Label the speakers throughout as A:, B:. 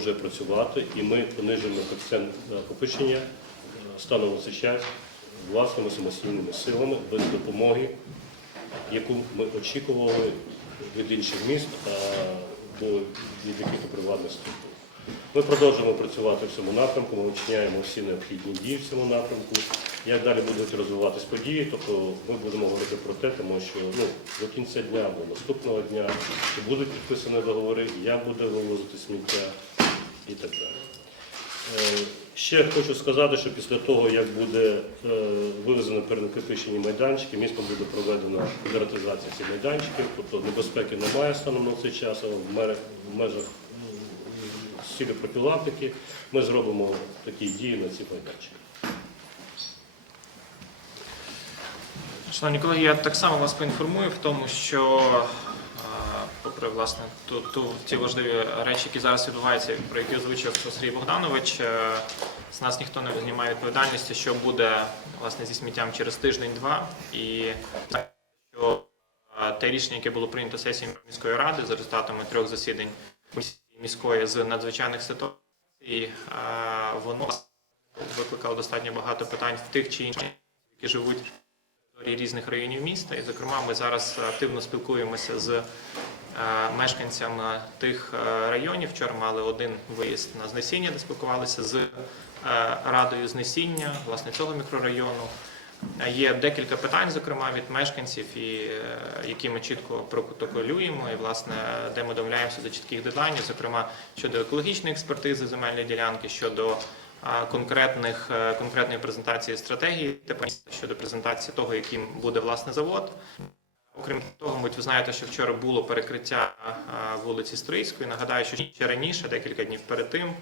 A: вже працювати, і ми понижуємо коефіцієнт накопичення е, станом на цей час власними самостійними силами без допомоги, яку ми очікували від інших міст або від яких приватних структур. Ми продовжуємо працювати в цьому напрямку, ми вчиняємо всі необхідні дії в цьому напрямку. Як далі будуть розвиватись події, тобто ми будемо говорити про те, тому що ну, до кінця дня або наступного дня чи будуть підписані договори, як буде вивозити сміття і так далі. Е, Ще хочу сказати, що після того, як буде е, вивезено перенакопичені майданчики, містом буде проведена квадратизація цих майданчиків, тобто небезпеки немає станом на цей час, але в межах цілі профілактики ми зробимо такі дії на ці майданчики.
B: Шановні колеги, я так само вас поінформую в тому, що попри власне ту, ту ті важливі речі, які зараз відбуваються, про які озвучив Сергій Богданович, е, з нас ніхто не знімає відповідальності, що буде власне зі сміттям через тиждень-два. І що е, те рішення, яке було прийнято сесією міської ради за результатами трьох засідань міської з надзвичайних ситуацій, е, воно викликало достатньо багато питань в тих чи інших, які живуть території різних районів міста. І, зокрема, ми зараз активно спілкуємося з е, мешканцями тих е, районів. Вчора мали один виїзд на знесіння, де спілкувалися з е, радою знесіння власне цього мікрорайону. Е, Є декілька питань, зокрема від мешканців, і, е, які ми чітко протоколюємо, і власне, де ми домовляємося до чітких дедлайнів, зокрема щодо екологічної експертизи земельної ділянки, щодо конкретних е, конкретної презентації стратегії ТП щодо презентації того, яким буде власне завод. Окрім того, мабуть, ви знаєте, що вчора було перекриття вулиці Стрийської. Нагадаю, що ще раніше, декілька днів перед тим,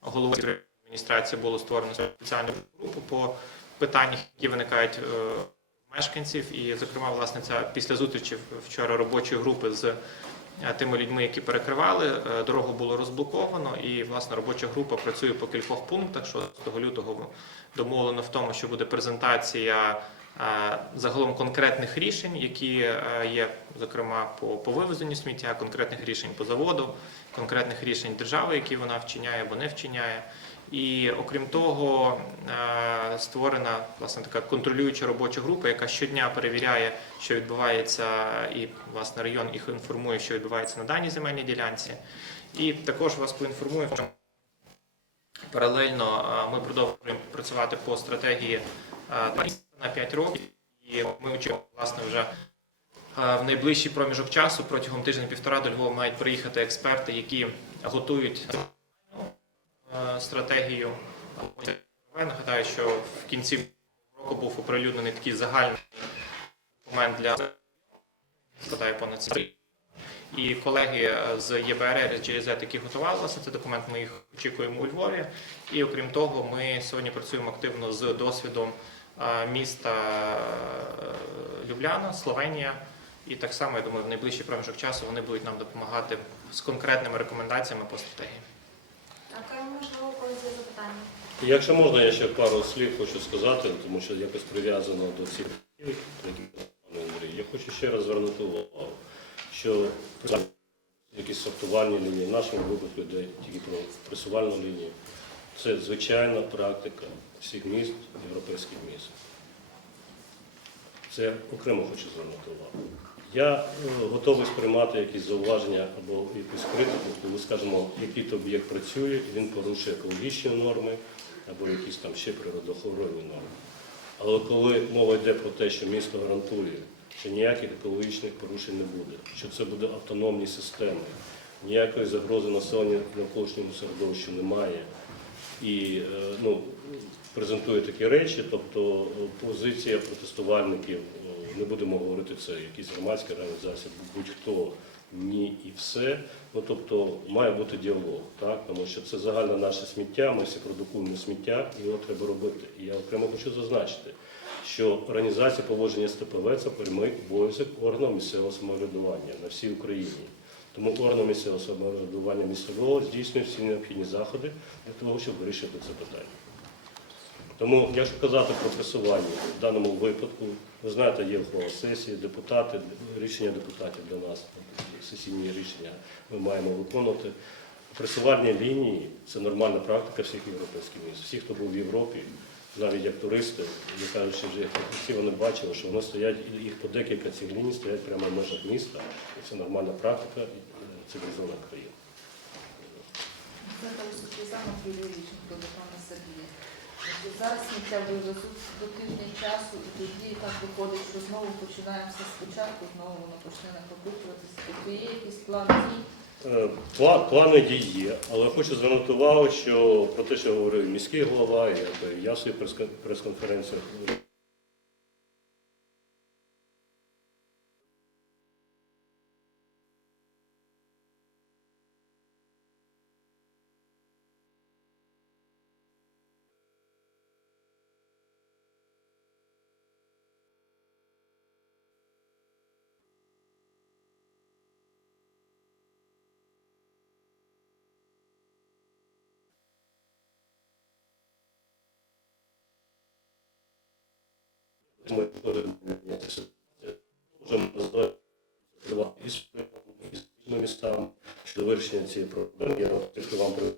B: головою адміністрації було створено спеціальну групу по питаннях, які виникають е, мешканців. І, зокрема, власне, ця після зустрічі вчора робочої групи з е, тими людьми, які перекривали, е, дорогу було розблоковано, і власне робоча група працює по кількох пунктах. 6 лютого домовлено в тому, що буде презентація загалом конкретних рішень, які е, є, зокрема, по, по вивезенню сміття, конкретних рішень по заводу, конкретних рішень держави, які вона вчиняє або не вчиняє. І окрім того, е, створена власне така контролююча робоча група, яка щодня перевіряє, що відбувається, і власне район їх інформує, що відбувається на даній земельній ділянці. І також вас поінформую, що паралельно е, ми продовжуємо працювати по стратегії на 5 років, і ми очікуємо власне вже. е, В найближчий проміжок часу протягом тижня-півтора до Львова мають приїхати експерти, які готують е, стратегію. Нагадаю, що в кінці року був оприлюднений такий загальний документ для складає понад 7. І колеги е, з ЄБРР і GIZ, які готували власне цей документ, ми їх очікуємо у Львові. І окрім того, ми сьогодні працюємо активно з досвідом е, міста е, Любляна, Словенія. І так само, я думаю, в найближчий проміжок часу вони будуть нам допомагати з конкретними рекомендаціями по стратегії.
C: Так, можливо, когось є запитання.
A: Якщо можна, я ще пару слів хочу сказати, тому що якось прив'язано до цих які Андрій. Я хочу ще раз звернути увагу, що якісь сортувальні лінії, в нашому випадку йде тільки про пресувальну лінію. Це звичайна практика всіх міст, європейських міст. Це окремо хочу звернути увагу. Я е, готовий сприймати якісь зауваження або якусь критику, коли скажемо, який то об'єкт працює, він порушує екологічні норми або якісь там ще природоохоронні норми. Але коли мова йде про те, що місто гарантує, що ніяких екологічних порушень не буде, що це буде автономні системи, ніякої загрози населення навколишньому середовищу немає, і е, ну, презентує такі речі, тобто е, позиція протестувальників, е, не будемо говорити це якісь громадські організації, будь-хто ні і все. Ну тобто має бути діалог, так тому що це загальне наше сміття. Ми всі продукуємо сміття, і його треба робити. І я окремо хочу зазначити, що організація поводження з ТПВ це прямий обов'язок органів місцевого самоврядування на всій Україні. Тому органи місцевого самоврядування місцевого здійснює всі необхідні заходи для того, щоб вирішити це питання. Тому, якщо казати про пресування, в даному випадку, ви знаєте, є ухвала сесії, депутати, рішення депутатів для нас, сесійні рішення ми маємо виконувати. пресувальні лінії це нормальна практика всіх європейських міст. Всі, хто був в Європі, навіть як туристи, я кажу, що вже як фахівці, вони бачили, що вони стоять, їх по декілька цих ліній стоять прямо в межах міста. І це нормальна практика е,
D: пана Сергія. От Зараз сміття вивезуть до тижня часу, і тоді так виходить, що знову починаємо все спочатку, знову воно почне накопичуватися. Тобто є якийсь план дій.
A: Е, пла- Плани є, але хочу звернути увагу, що про те, що говорив міський голова, і я в своїх прес- прес-конференціях. Ми можемо назвати і з і з містами щодо вирішення цієї проблеми. Я хочу вам при-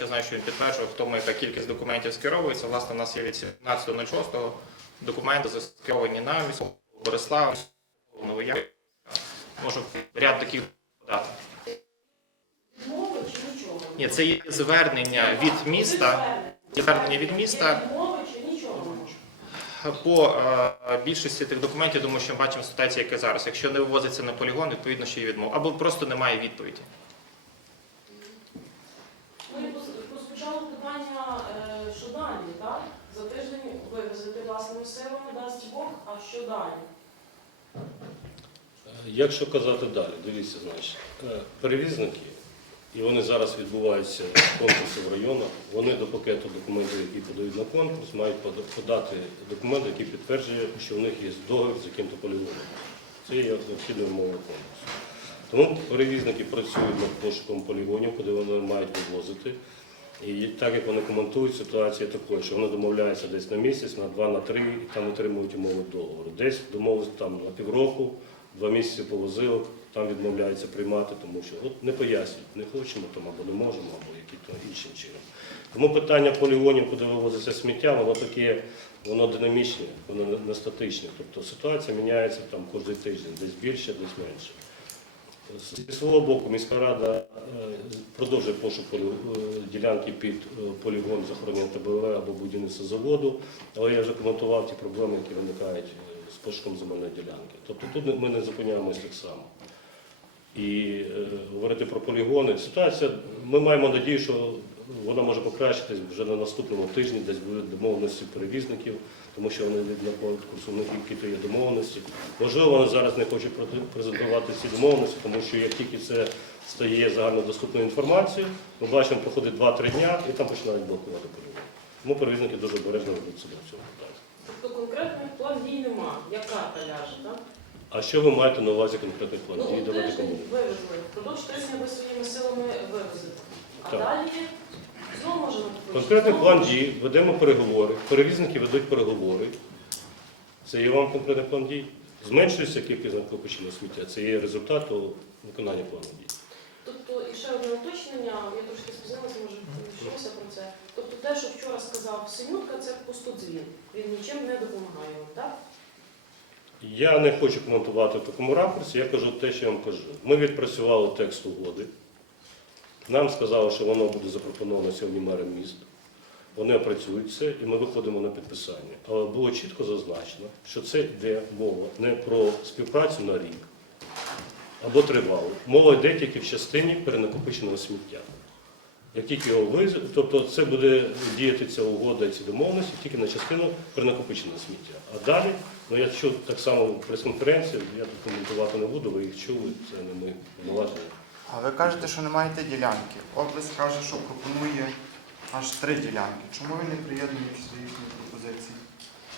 B: Я знаю, що він підтверджував, в тому, яка кількість документів скеровується. Власне, у нас є від 17.06 документи заскеровані на міську Борислав, Новояр. Можу ряд таких подати. Ні, це є звернення від міста. Звернення від міста по е, більшості тих документів, думаю, що ми бачимо ситуацію, яка зараз. Якщо не вивозиться на полігон, відповідно, що є відмова. Або просто немає відповіді.
E: Ми пос- розпочали питання, е, що далі, так? За тиждень вивезти власними силами, дасть Бог, а що далі?
A: Якщо казати далі, дивіться, значить, е, перевізники, і вони зараз відбуваються конкурси в районах, вони до пакету документів, які подають на конкурс, мають подати документ, який підтверджує, що у них є договір з яким-то полігоном. Це є необхідною умовою конкурсу. Тому перевізники працюють над пошуком полігонів, куди вони мають вивозити. І так як вони коментують, ситуація такою, що вони домовляються десь на місяць, на два, на три, і там отримують умови договору. Десь домовилися там на півроку, два місяці повозили, там відмовляються приймати, тому що от не пояснюють, не хочемо там або не можемо, або які-то іншим чином. Тому питання полігонів, куди вивозиться сміття, воно таке, воно динамічне, воно не статичне. Тобто ситуація міняється там кожен тиждень, десь більше, десь менше. Зі свого боку міська рада е, продовжує пошук е, ділянки під е, полігон захоронення ТБВ або будівництво заводу, але я вже коментував ті проблеми, які виникають з пошуком земельної ділянки. Тобто тут ми не зупиняємось так само. І говорити про полігони, ситуація, ми маємо надію, що вона може покращитись вже на наступному тижні, десь будуть домовленості перевізників, тому що вони на конкурс, у які-то є домовленості. Можливо, вони зараз не хочуть презентувати ці домовленості, тому що як тільки це стає загальнодоступною інформацією, ми бачимо, проходить 2-3 дня і там починають блокувати полігон. Тому перевізники дуже обережно ведуть себе в цьому питанні.
E: Тобто конкретний план дій нема, як карта ляже, так?
A: А що ви маєте на увазі конкретний план?
E: Ну,
A: дій?
E: у
A: Давайте кому.
E: вивезли, впродовж тижня ви своїми силами вивезете. А
A: Так.
E: далі знову можемо
A: Конкретний план дій, ведемо переговори, перевізники ведуть переговори. Це є вам конкретний план дій. Зменшується кількість накопичення сміття. Це є результат виконання плану дій.
E: Тобто, і ще одне уточнення, я трошки спізнилася, може, йшлося про це. Тобто те, що вчора сказав Синютка, це пустодзвін. Він нічим не допомагає вам, так?
A: Я не хочу коментувати в такому ракурсі, я кажу те, що я вам кажу. Ми відпрацювали текст угоди. Нам сказали, що воно буде запропоновано сьогодні мером міст. Вони опрацюють це і ми виходимо на підписання. Але було чітко зазначено, що це йде мова не про співпрацю на рік, або тривалу. Мова йде тільки в частині перенакопиченого сміття. Як тільки його виз... тобто це буде діяти ця угода і ці домовленості тільки на частину перенакопиченого сміття. А далі, ну я чув так само в прес-конференції, я тут коментувати не буду, ви їх чули, це не ми повноваження.
F: А ви кажете, що не маєте ділянки. Область каже, що пропонує аж три ділянки. Чому ви не приєднуєтеся до їхньої пропозиції?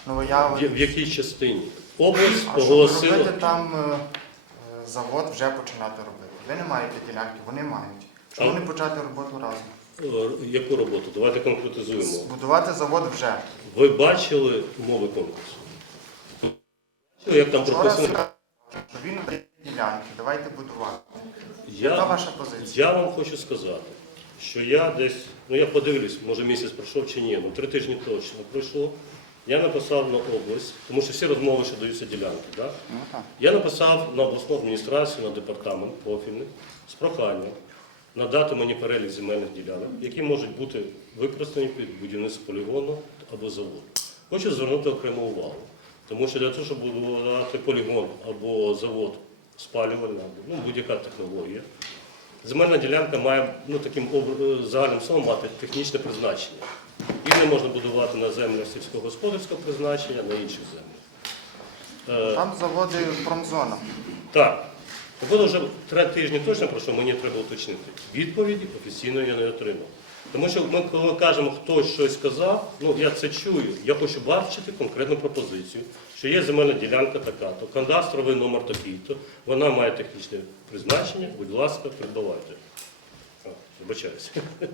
F: Ну, я...
A: В, якій частині? Область
F: А щоб
A: оголосила.
F: робити там е, е, завод вже починати робити. Ви не маєте ділянки, вони мають. Чому не почати роботу разом?
A: Е, Яку роботу? Давайте конкретизуємо.
F: Збудувати завод вже.
A: Ви бачили умови конкурсу? Бачили, Як там
F: Вчора
A: прописано?
F: сказали, що він дає ділянки, давайте будувати. Яка
A: Я,
F: ваша позиція?
A: я вам хочу сказати, що я десь, ну я подивлюсь, може місяць пройшов чи ні, ну три тижні точно пройшло. Я написав на область, тому що всі розмови, що даються ділянки. Да?
F: Ну так.
A: Я написав на обласну адміністрацію, на департамент профільний з проханням надати мені перелік земельних ділянок, які можуть бути використані під будівництво полігону або заводу. Хочу звернути окрему увагу, тому що для того, щоб будувати полігон або завод спалювальний, або ну, будь-яка технологія, земельна ділянка має ну, таким е, загальним словом мати технічне призначення. Її не можна будувати на землях сільськогосподарського призначення, на інших землях. Е,
F: Там заводи промзона.
A: так. Походу вже три тижні точно про що мені треба уточнити. Відповіді офіційно я не отримав. Тому що ми, коли кажемо, хтось щось сказав, ну я це чую. Я хочу бачити конкретну пропозицію, що є земельна ділянка така, то кадастровий номер такий-то, вона має технічне призначення, будь ласка, придбавайте. Вибачаюся.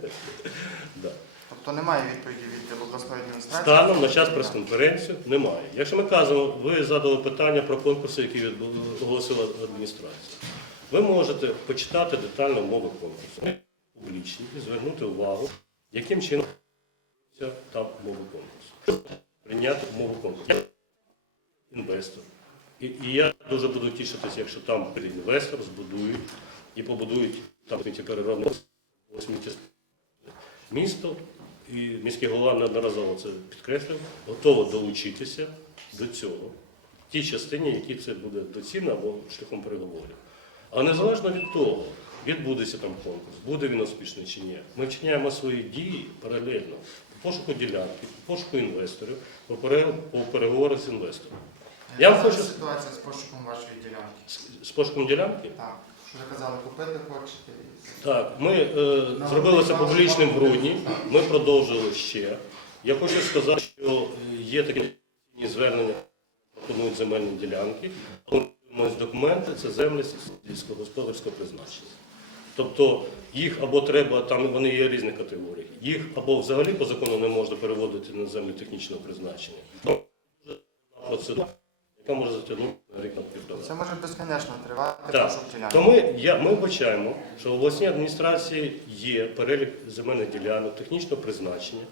F: Тобто немає відповіді від обласної адміністрації.
A: Станом на час прес-конференції немає. Якщо ми кажемо, ви задали питання про конкурси, які оголосила адміністрація. Ви можете почитати детально умови конкурсу, Публічні звернути увагу, яким чином там умови конкурсу. Прийняти умови конкурсу. Інвестор. І, і я дуже буду тішитися, якщо там інвестор, збудують і побудують там сміттєпереробне Місто і міський голова неодноразово це підкреслив, готово долучитися до цього, в тій частині, які це буде доцільно або шляхом переговорів. А незалежно від того, відбудеться там конкурс, буде він успішний чи ні, ми вчиняємо свої дії паралельно по пошуку ділянки, по пошуку інвесторів, по пере- переговорах з інвестором. Я
F: Яка
A: хочу-
F: ситуація з пошуком вашої ділянки?
A: З- пошуком ділянки
F: Так, що ви казали, купити хочете?
A: Так, ми е, зробили це публічним в грудні, ми продовжили ще. Я хочу сказати, що е, є такі звернення, пропонують земельні ділянки, але документи це землі сільськогосподарського призначення. Тобто їх або треба, там вони є різні категорії, їх або взагалі по закону не можна переводити на землі технічного призначення. Процедура, яка може затягнути на рік на півтора.
F: Це може безконечно тривати
A: Так. То ми, я, ми вбачаємо, що в обласній адміністрації є перелік земельних ділянок технічного призначення,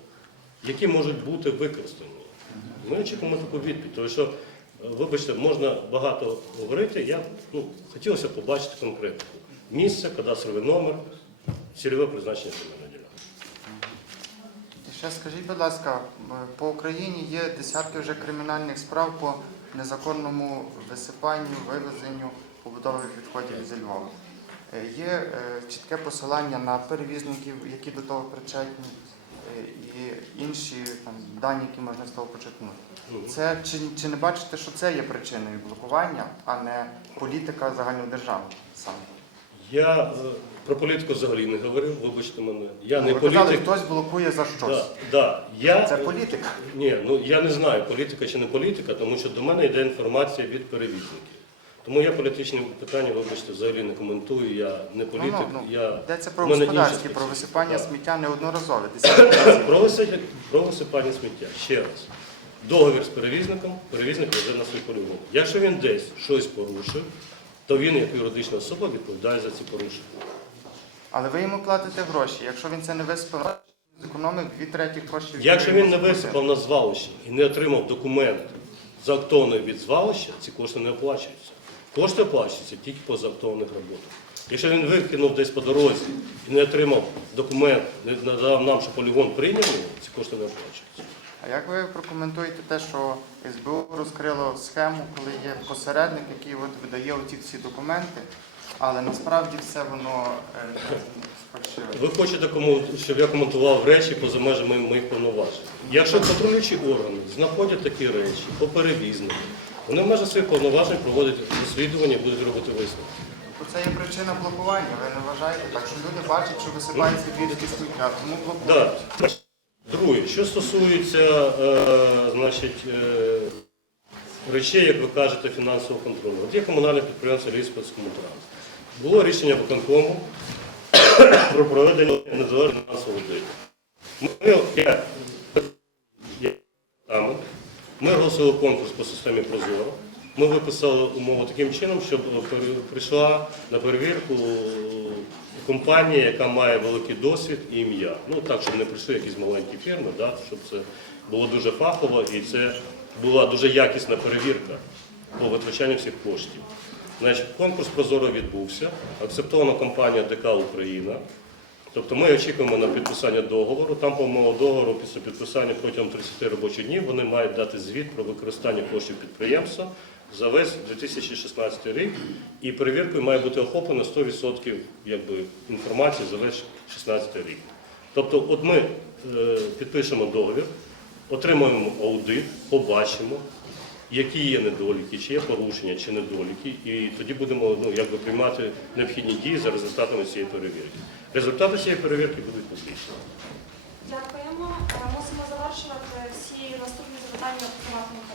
A: які можуть бути використані. Ми очікуємо таку відповідь, тому що, е, вибачте, можна багато говорити. Я ну, хотілося побачити конкретику. Місце, кадастровий номер, цільове призначення земельної ділянки.
F: Ще скажіть, будь ласка, по Україні є десятки вже кримінальних справ по незаконному висипанню, вивезенню побутових відходів зі Львова. Е, Є е, чітке посилання на перевізників, які до того причетні, е, і інші там, дані, які можна з того почерпнути. Це чи, чи не бачите, що це є причиною блокування, а не політика загальнодержавна саме?
A: Я е, про політику взагалі не говорив, вибачте мене. Я не
F: Ви казали, хтось блокує за щось.
A: Да, да. Я,
F: Це політика.
A: Ні, ну я не знаю, політика чи не політика, тому що до мене йде інформація від перевізників. Тому я політичні питання, вибачте, взагалі не коментую. Я не політик.
F: Ну, ну, ну,
A: я...
F: Йдеться про господарські, про висипання
A: Так.
F: сміття неодноразове.
A: Про, виси- про висипання сміття. Ще раз. Договір з перевізником, перевізник везе на свій полігон. Якщо він десь щось порушив, то він, як юридична особа, відповідає за ці порушення.
F: Але ви йому платите гроші. Якщо він це не висипав, зекономив дві третіх коштів.
A: Якщо він не висипав на звалище і не отримав документ заактований від звалища, ці кошти не оплачуються. Кошти оплачуються тільки по заактованих роботах. Якщо він викинув десь по дорозі і не отримав документ, не надав нам, що полігон прийняв ці кошти не оплачуються.
F: А як ви прокоментуєте те, що СБУ розкрило схему, коли є посередник, який от видає оці всі документи, але насправді все воно е.
A: Ви хочете, кому- щоб я коментував речі поза межами моїх повноважень. Якщо патрулюючі органи знаходять такі речі по перевізнику, вони в межах своїх повноважень проводять розслідування і будуть робити висновки.
F: Це є причина блокування, ви не вважаєте? Так що люди бачать, що висипається львівські сміття, тому блокують.
A: Да. Друге, що стосується е, значить, е, речей, як ви кажете, фінансового контролю. От є комунальне підприємство Львівського Було рішення виконкому про проведення незалежного фінансового аудиту. Ми, ми оголосили конкурс по системі Прозоро. Ми виписали умову таким чином, щоб прийшла на перевірку компанія, яка має великий досвід і ім'я. Ну так, щоб не прийшли якісь маленькі фірми, да, щоб це було дуже фахово і це була дуже якісна перевірка по витрачанню всіх коштів. Значить, конкурс Прозоро відбувся, акцептована компанія ДК Україна. Тобто ми очікуємо на підписання договору. Там по умову договору після підписання протягом 30 робочих днів вони мають дати звіт про використання коштів підприємства за весь 2016 рік. І перевіркою має бути охоплено 100% якби, інформації за весь 2016 рік. Тобто, от ми е, підпишемо договір, отримуємо аудит, побачимо, які є недоліки, чи є порушення, чи недоліки, і тоді будемо ну, якби, приймати необхідні дії за результатами цієї перевірки. Результати цієї перевірки будуть публічні.
C: Дякуємо. Е, Мусимо завершувати всі наступні запитання у приватному.